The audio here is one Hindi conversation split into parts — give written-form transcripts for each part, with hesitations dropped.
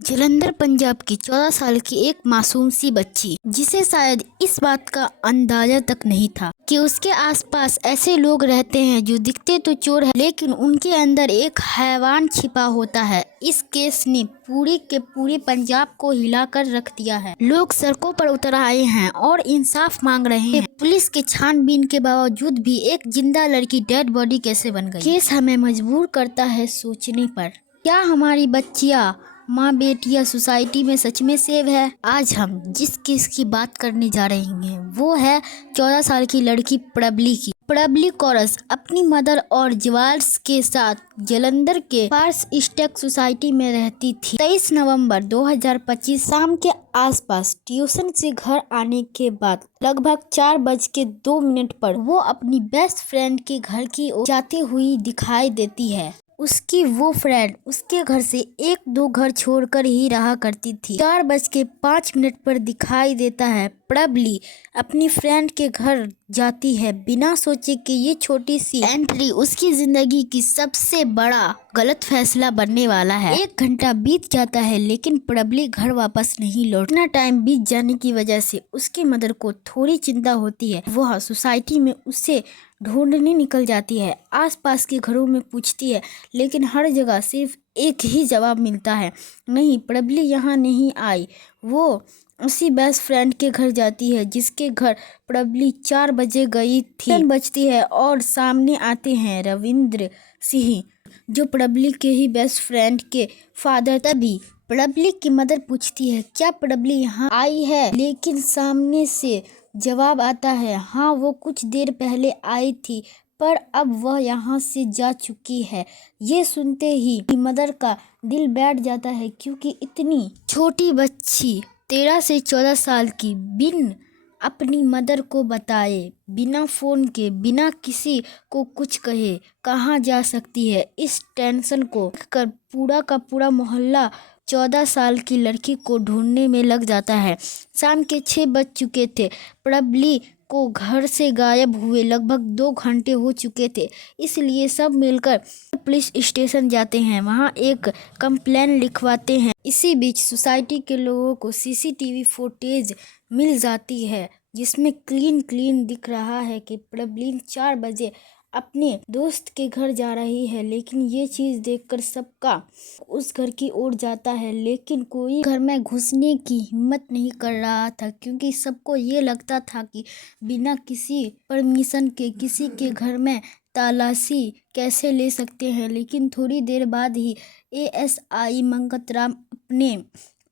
जलंधर पंजाब की 14 साल की एक मासूम सी बच्ची, जिसे शायद इस बात का अंदाजा तक नहीं था कि उसके आसपास ऐसे लोग रहते हैं जो दिखते तो चोर है लेकिन उनके अंदर एक हैवान छिपा होता है। इस केस ने पूरे के पूरे पंजाब को हिलाकर रख दिया है। लोग सड़कों पर उतर आए हैं और इंसाफ मांग रहे हैं। पुलिस के छानबीन के बावजूद भी एक जिंदा लड़की डेड बॉडी कैसे बन गई? केस हमें मजबूर करता है सोचने पर, क्या हमारी बच्चियां, माँ बेटियां सोसाइटी में सच में सेव है? आज हम जिस केस की बात करने जा रहे हैं वो है 14 साल की लड़की प्रबली की। प्रबली कोरस अपनी मदर और ज्वेल्स के साथ जलंधर के पार्स स्टेक सोसाइटी में रहती थी। 23 नवंबर 2025 शाम के आसपास ट्यूशन से घर आने के बाद लगभग 4:02 पर वो अपनी बेस्ट फ्रेंड के घर की ओर जाती हुई दिखाई देती है। उसकी वो फ्रेंड उसके घर से 1-2 घर छोड़कर ही रहा करती थी। 4:05 पर दिखाई देता है प्रबली अपनी फ्रेंड के घर जाती है बिना सोचे कि ये छोटी सी एंट्री उसकी जिंदगी की सबसे बड़ा गलत फैसला बनने वाला है। 1 घंटा बीत जाता है लेकिन प्रबली घर वापस नहीं लौट। इतना टाइम बीत जाने की वजह से उसकी मदर को थोड़ी चिंता होती है। वह सोसाइटी में उसे ढूंढने निकल जाती है। आसपास के घरों में पूछती है लेकिन हर जगह सिर्फ एक ही जवाब मिलता है, नहीं, प्रबली यहाँ नहीं आई। वो उसी बेस्ट फ्रेंड के घर जाती है जिसके घर प्रबली 4 बजे गई थी। 3 बजती है और सामने आते हैं रविंद्र सिंह, जो प्रबली के ही बेस्ट फ्रेंड के फादर। तभी प्रबली की मदर पूछती है क्या प्रबली यहाँ आई है, लेकिन सामने से जवाब आता है हाँ, वो कुछ देर पहले आई थी पर अब वह यहाँ से जा चुकी है। ये सुनते ही मदर का दिल बैठ जाता है क्योंकि इतनी छोटी बच्ची 13 से 14 साल की बिन अपनी मदर को बताए, बिना फोन के, बिना किसी को कुछ कहे कहाँ जा सकती है। इस टेंशन को कर पूरा का पूरा मोहल्ला 14 साल की लड़की को ढूंढने में लग जाता है। शाम के 6 बज चुके थे। प्रबली को घर से गायब हुए लगभग 2 घंटे हो चुके थे, इसलिए सब मिलकर पुलिस स्टेशन जाते हैं। वहां एक कंप्लेन लिखवाते हैं। इसी बीच सोसाइटी के लोगों को सीसीटीवी फुटेज मिल जाती है जिसमें क्लीन दिख रहा है कि प्रबली 4 बजे अपने दोस्त के घर जा रही है। लेकिन ये चीज देखकर सबका उस घर की ओर जाता है, लेकिन कोई घर में घुसने की हिम्मत नहीं कर रहा था क्योंकि सबको ये लगता था कि बिना किसी परमिशन के किसी के घर में तलाशी कैसे ले सकते हैं। लेकिन थोड़ी देर बाद ही एएसआई मंगतराम अपने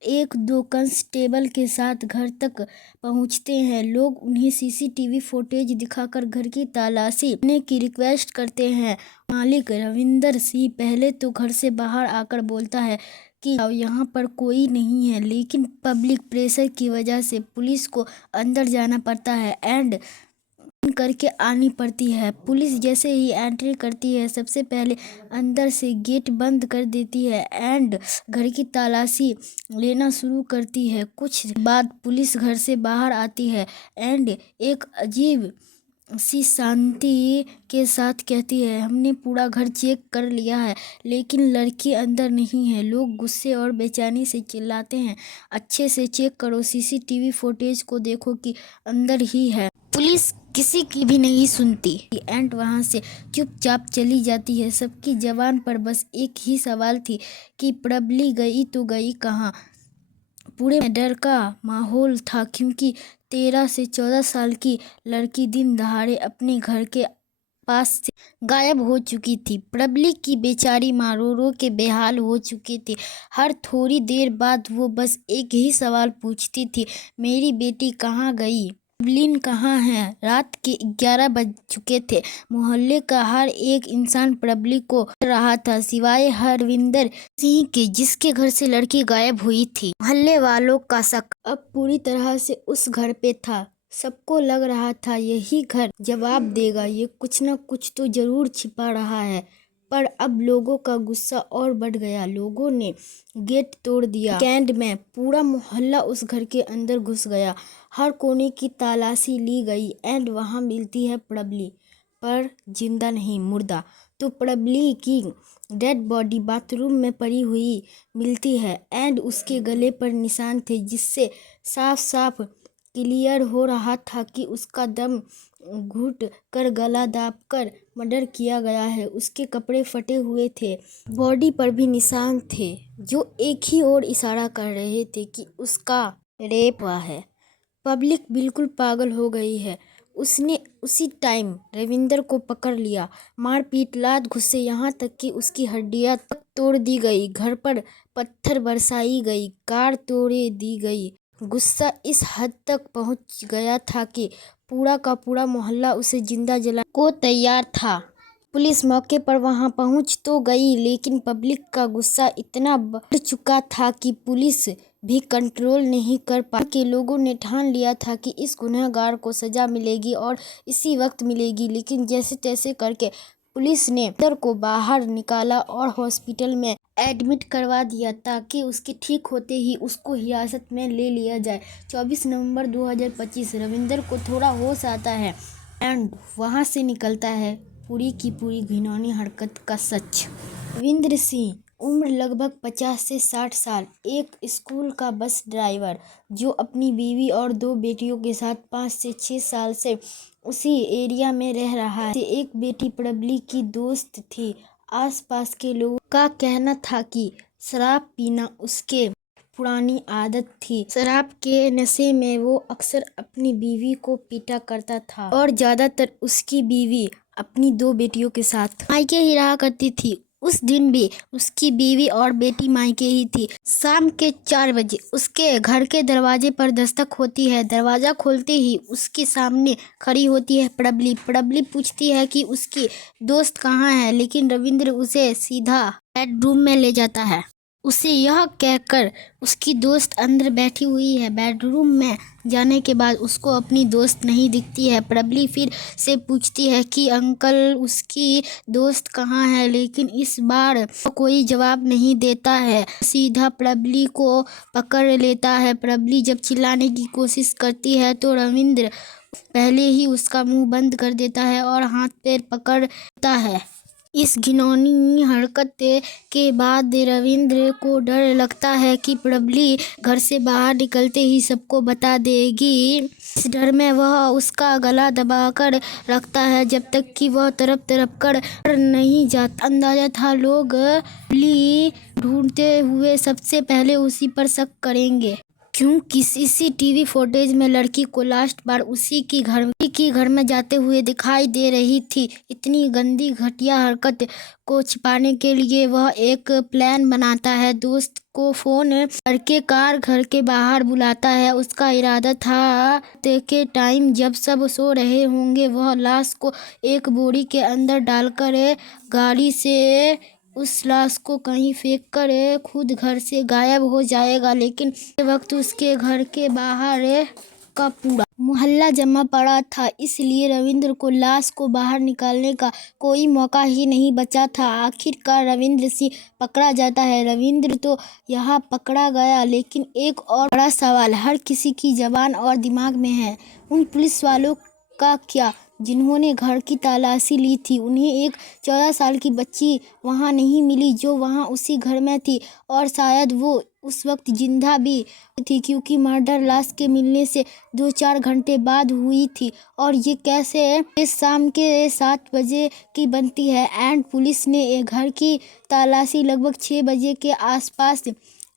1-2 कांस्टेबल के साथ घर तक पहुंचते हैं। लोग उन्हें सीसीटीवी फुटेज दिखाकर घर की तलाशी लेने की रिक्वेस्ट करते हैं। मालिक रविंदर सिंह पहले तो घर से बाहर आकर बोलता है कि यहाँ पर कोई नहीं है, लेकिन पब्लिक प्रेशर की वजह से पुलिस को अंदर जाना पड़ता है एंड करके आनी पड़ती है। पुलिस जैसे ही एंट्री करती है सबसे पहले अंदर से गेट बंद कर देती है एंड घर की तलाशी लेना शुरू करती है। कुछ बाद पुलिस घर से बाहर आती है एंड एक अजीब सी शांति के साथ कहती है हमने पूरा घर चेक कर लिया है लेकिन लड़की अंदर नहीं है। लोग गुस्से और बेचैनी से चिल्लाते हैं अच्छे से चेक करो, सीसीटीवी फुटेज को देखो कि अंदर ही है। पुलिस किसी की भी नहीं सुनती एंड वहां से चुपचाप चली जाती है। सबकी जबान पर बस एक ही सवाल थी कि प्रबली गई तो गई कहाँ। पूरे में डर का माहौल था क्योंकि 13 से 14 साल की लड़की दिन दहाड़े अपने घर के पास से गायब हो चुकी थी। प्रबली की बेचारी माँ रो रो के बेहाल हो चुकी थी। हर थोड़ी देर बाद वो बस एक ही सवाल पूछती थी, मेरी बेटी कहाँ गई, प्रबलीन कहाँ है। रात के 11 बज चुके थे। मोहल्ले का हर एक इंसान प्रबली को ढूंढ रहा था सिवाय हरविंदर सिंह के, जिसके घर से लड़की गायब हुई थी। मोहल्ले वालों का शक अब पूरी तरह से उस घर पे था। सबको लग रहा था यही घर जवाब देगा, ये कुछ न कुछ तो जरूर छिपा रहा है। पर अब लोगों का गुस्सा और बढ़ गया। लोगों ने गेट तोड़ दिया। कैंड में पूरा मोहल्ला उस घर के अंदर घुस गया। हर कोने की तलाशी ली गई एंड वहां मिलती है प्रबली, पर जिंदा नहीं, मुर्दा। तो प्रबली की डेड बॉडी बाथरूम में पड़ी हुई मिलती है एंड उसके गले पर निशान थे जिससे साफ साफ क्लियर हो रहा था कि उसका दम घुट कर गला दाबकर मर्डर किया गया है। उसके कपड़े फटे हुए थे, बॉडी पर भी निशान थे जो एक ही ओर इशारा कर रहे थे कि उसका रेप हुआ है। पब्लिक बिल्कुल पागल हो गई है। उसने उसी टाइम रविंदर को पकड़ लिया, मारपीट लात घुसे, यहाँ तक कि उसकी हड्डियां तक तोड़ दी गई, घर पर पत्थर बरसाई गई, कार तोड़े दी गई। गुस्सा इस हद तक पहुंच गया था कि पूरा का पूरा मोहल्ला उसे जिंदा जलाने को तैयार था। पुलिस मौके पर वहां पहुंच तो गई लेकिन पब्लिक का गुस्सा इतना बढ़ चुका था कि पुलिस भी कंट्रोल नहीं कर पाई के लोगों ने ठान लिया था कि इस गुनहगार को सजा मिलेगी और इसी वक्त मिलेगी। लेकिन जैसे तैसे करके पुलिस ने रविंदर को बाहर निकाला और हॉस्पिटल में एडमिट करवा दिया ताकि उसके ठीक होते ही उसको हिरासत में ले लिया जाए। 24 नवंबर 2025 रविंदर को थोड़ा होश आता है एंड वहां से निकलता है पूरी की पूरी घिनौनी हरकत का सच। रविंद्र सिंह, उम्र लगभग 50 से 60 साल, एक स्कूल का बस ड्राइवर जो अपनी बीवी और 2 बेटियों के साथ 5 से 6 साल से उसी एरिया में रह रहा है। एक बेटी प्रबली की दोस्त थी। आसपास के लोगों का कहना था कि शराब पीना उसके पुरानी आदत थी। शराब के नशे में वो अक्सर अपनी बीवी को पीटा करता था और ज्यादातर उसकी बीवी अपनी 2 बेटियों के साथ मायके ही रहा करती थी। उस दिन भी उसकी बीवी और बेटी मायके ही थी। शाम के 4 बजे उसके घर के दरवाजे पर दस्तक होती है। दरवाजा खोलते ही उसके सामने खड़ी होती है प्रबली। प्रबली पूछती है कि उसकी दोस्त कहाँ है, लेकिन रविंद्र उसे सीधा बेडरूम में ले जाता है, उसे यह कहकर उसकी दोस्त अंदर बैठी हुई है। बेडरूम में जाने के बाद उसको अपनी दोस्त नहीं दिखती है। प्रबली फिर से पूछती है कि अंकल उसकी दोस्त कहाँ है, लेकिन इस बार कोई जवाब नहीं देता है। सीधा प्रबली को पकड़ लेता है। प्रबली जब चिल्लाने की कोशिश करती है तो रविंद्र पहले ही उसका मुंह बंद कर देता है और हाथ पैर पकड़ता है। इस घिनौनी हरकत के बाद रविंद्र को डर लगता है कि प्रबली घर से बाहर निकलते ही सबको बता देगी। इस डर में वह उसका गला दबाकर रखता है जब तक कि वह तड़प कर नहीं जाता। अंदाजा था लोग प्रबली ढूंढते हुए सबसे पहले उसी पर शक करेंगे, क्योंकि सीसीटीवी फुटेज में लड़की को लास्ट बार उसी की घर में जाते हुए दिखाई दे रही थी। इतनी गंदी घटिया हरकत को छिपाने के लिए वह एक प्लान बनाता है। दोस्त को फोन करके कार घर के बाहर बुलाता है। उसका इरादा था के टाइम जब सब सो रहे होंगे वह लाश को एक बोरी के अंदर डालकर गाड़ी से उस लाश को कहीं फेंक कर खुद घर से गायब हो जाएगा। लेकिन ये वक्त उसके घर के बाहर का पूरा मोहल्ला जमा पड़ा था, इसलिए रविंद्र को लाश को बाहर निकालने का कोई मौका ही नहीं बचा था। आखिरकार रविंद्र सिंह पकड़ा जाता है। रविंद्र तो यहाँ पकड़ा गया, लेकिन एक और बड़ा सवाल हर किसी की जबान और दिमाग में है। उन पुलिस वालों का क्या जिन्होंने घर की तलाशी ली थी? उन्हें एक 14 साल की बच्ची वहां नहीं मिली जो वहां उसी घर में थी, और शायद वो उस वक्त जिंदा भी थी क्योंकि मर्डर लाश के मिलने से 2-4 घंटे बाद हुई थी। और ये कैसे इस शाम के 7 बजे की बनती है? एंड पुलिस ने घर की तलाशी लगभग 6 बजे के आसपास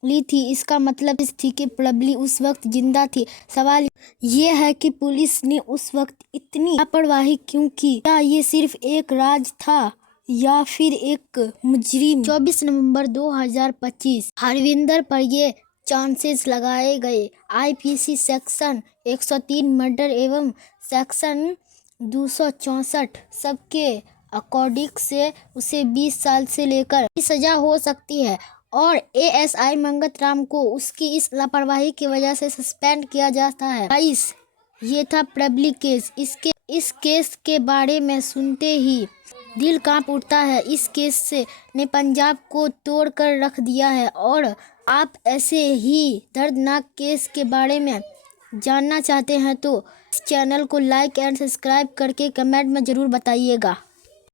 ली थी। इसका मतलब इस थी कि प्रबली उस वक्त जिंदा थी। सवाल ये है कि पुलिस ने उस वक्त इतनी लापरवाही क्यों की? क्या ये सिर्फ एक राज था या फिर एक मुजरिम? 24 नवंबर 2025 रविंदर पर ये चांसेस लगाए गए। आईपीसी सेक्शन 103 मर्डर एवं सेक्शन 264 सबके अकॉर्डिंग से उसे 20 साल से लेकर सजा हो सकती है और एएसआई मंगत राम को उसकी इस लापरवाही की वजह से सस्पेंड किया जाता है। गाइस, ये था प्रबली केस। इस केस के बारे में सुनते ही दिल कांप उठता है। इस केस से ने पंजाब को तोड़ कर रख दिया है। और आप ऐसे ही दर्दनाक केस के बारे में जानना चाहते हैं तो इस चैनल को लाइक एंड सब्सक्राइब करके कमेंट में ज़रूर बताइएगा।